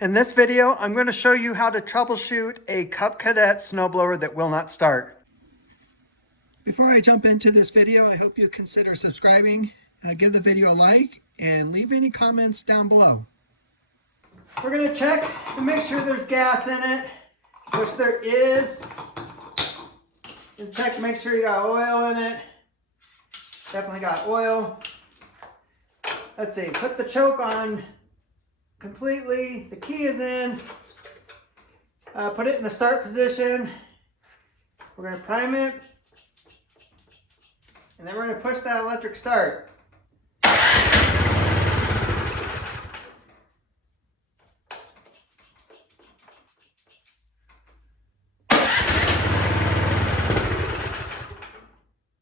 In this video, I'm going to show you how to troubleshoot a Cub Cadet snowblower that will not start. Before I jump into this video, I hope you consider subscribing, give the video a like, and leave any comments down below. We're going to check to make sure there's gas in it, which there is. And check to make sure you got oil in it. Definitely got oil. Let's see, put the choke on completely. The key is in. Put it in the start position. We're going to prime it. And then we're going to push that electric start.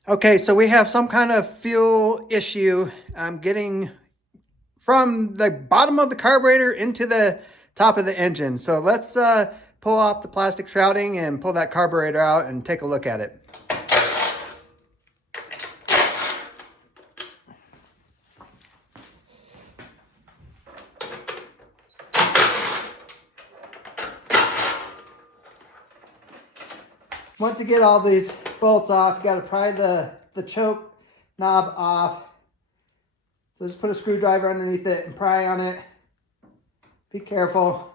Okay, so we have some kind of fuel issue getting from the bottom of the carburetor into the top of the engine. So let's pull off the plastic shrouding and pull that carburetor out and take a look at it. Once you get all these bolts off, you got to pry the choke knob off. So just put a screwdriver underneath it and pry on it. Be careful.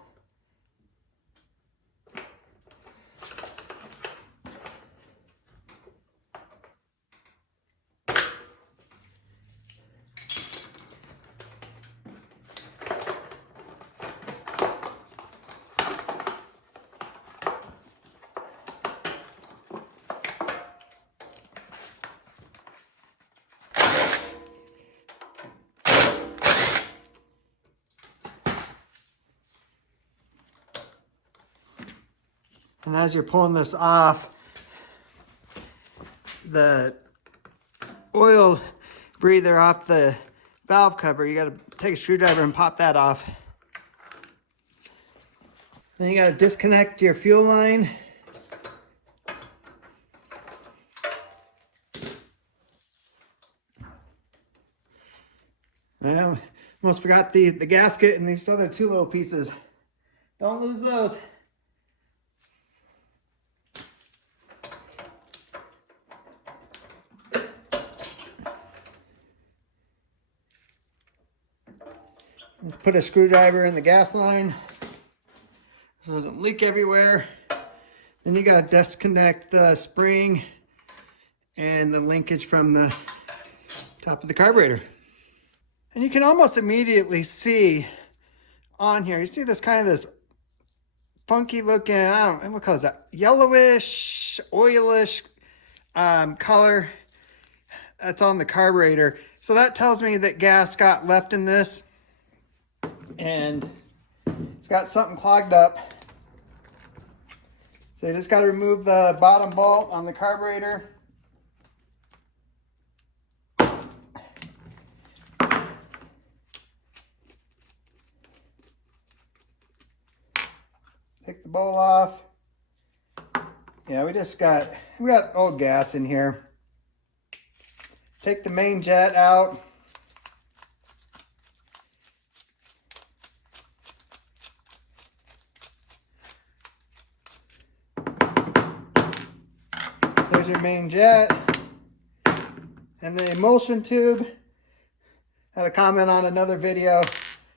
And as you're pulling this off, the oil breather off the valve cover, you got to take a screwdriver and pop that off. Then you got to disconnect your fuel line. Well, almost forgot the gasket and these other two little pieces. Don't lose those. Let's put a screwdriver in the gas line so it doesn't leak everywhere. Then you got to disconnect the spring and the linkage from the top of the carburetor. And you can almost immediately see on here, you see this kind of this funky looking, I don't know, what color is that? Yellowish, oilish color that's on the carburetor. So that tells me that gas got left in this. And it's got something clogged up. So you just got to remove the bottom bolt on the carburetor. Take the bowl off. Yeah, we got old gas in here. Take the main jet out. There's your main jet. And the emulsion tube. Had a comment on another video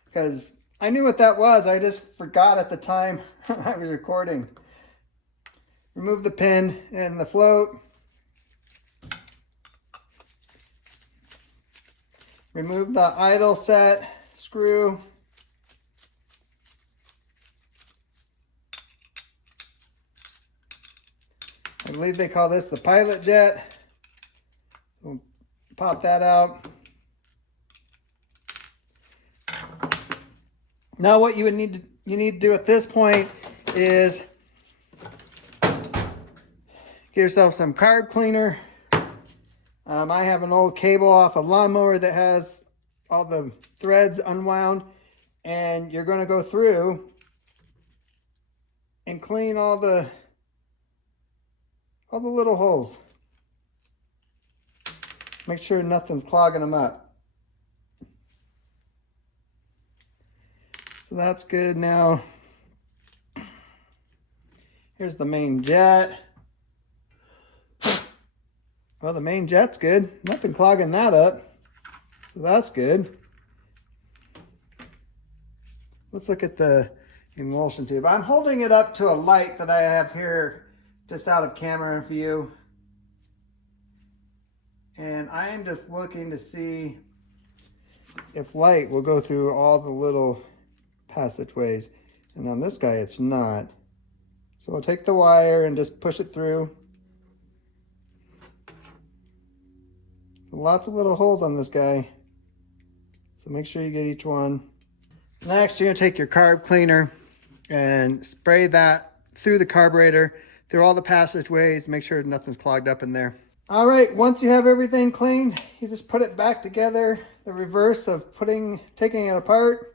because I knew what that was. I just forgot at the time I was recording. Remove the pin and the float. Remove the idle set screw. I believe they call this the pilot jet. We'll pop that out. Now what you need to do at this point is get yourself some carb cleaner. I have an old cable off a lawnmower that has all the threads unwound, and you're going to go through and clean all the little holes. Make sure nothing's clogging them up. So that's good. Now, here's the main jet. Well, the main jet's good. Nothing clogging that up. So that's good. Let's look at the emulsion tube. I'm holding it up to a light that I have here just out of camera view. And I am just looking to see if light will go through all the little passageways. And on this guy, it's not. So we'll take the wire and just push it through. Lots of little holes on this guy. So make sure you get each one. Next, you're gonna take your carb cleaner and spray that through the carburetor, through all the passageways, make sure nothing's clogged up in there. All right, once you have everything clean, you just put it back together, the reverse of taking it apart.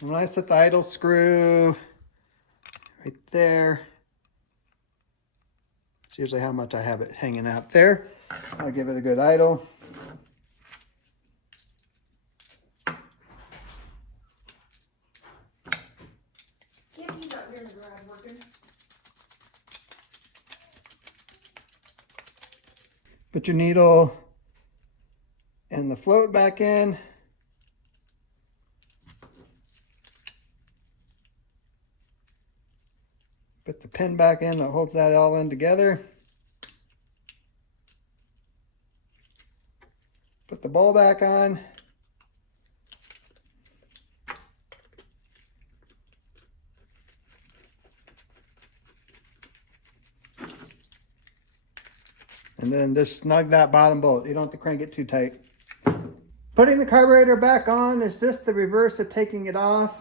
And when I set the idle screw right there, it's usually how much I have it hanging out there. I'll give it a good idle. Put your needle and the float back in. Put the pin back in that holds that all in together. Put the ball back on. And then just snug that bottom bolt. You don't have to crank it too tight. Putting the carburetor back on is just the reverse of taking it off.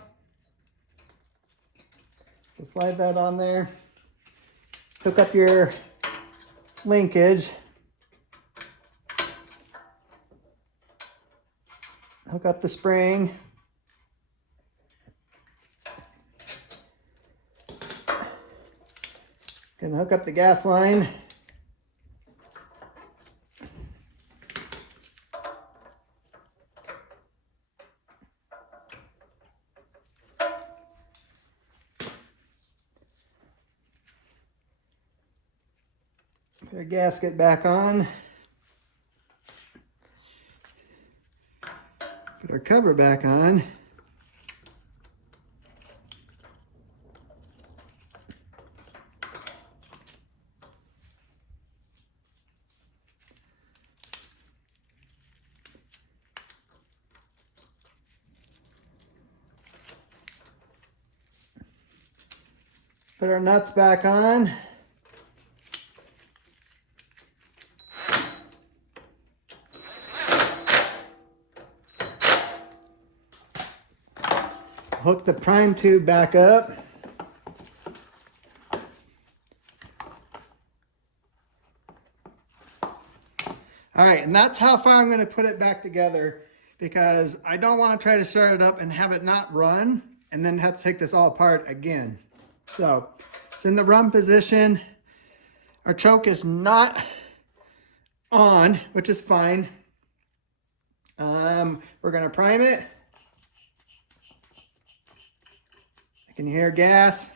So slide that on there. Hook up your linkage. Hook up the spring. Gonna hook up the gas line. Put our gasket back on. Put our cover back on. Put our nuts back on. Hook the prime tube back up. All right, and that's how far I'm going to put it back together, because I don't want to try to start it up and have it not run and then have to take this all apart again. So it's in the run position. Our choke is not on, which is fine. We're going to prime it. I can hear gas,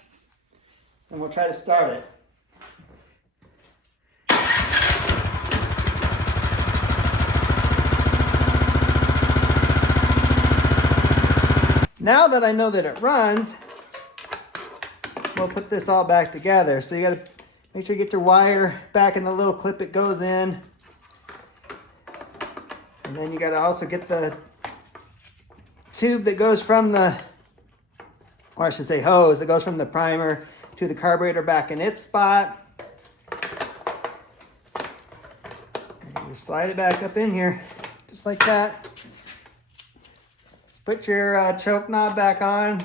and we'll try to start it. Now that I know that it runs, we'll put this all back together. So you gotta make sure you get your wire back in the little clip it goes in. And then you gotta also get the tube that goes from the, or I should say hose, that goes from the primer to the carburetor back in its spot. And you slide it back up in here, just like that. Put your choke knob back on.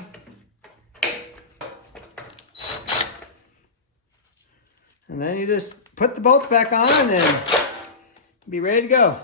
And then you just put the bolts back on and be ready to go.